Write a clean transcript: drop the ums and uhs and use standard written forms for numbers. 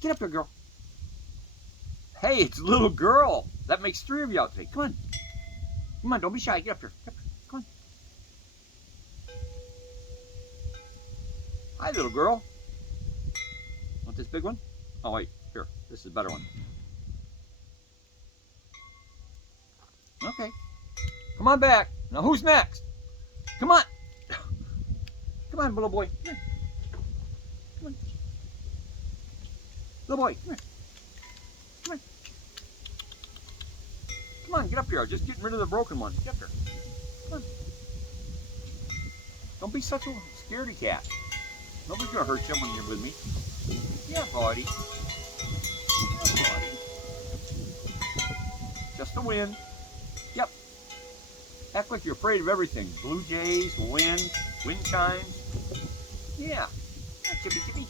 Get up here, girl. Hey, it's a little girl. That makes 3 of you out today. Come on. Come on, don't be shy. Get up here. Get up here. Come on. Hi, little girl. Want this big one? Oh, wait. Here. This is a better one. Okay. Come on back. Now, who's next? Come on. Come on, little boy. Come here. Come on. Little boy, come here. Come here. Come on, get up here. I'm just getting rid of the broken one. Get up here. Come on. Don't be such a scaredy cat. Nobody's going to hurt you when you're with me. Yeah, buddy. Yeah, buddy. Just the wind. Yep. Act like you're afraid of everything. Blue jays, wind chimes. Yeah. Chippy chippy.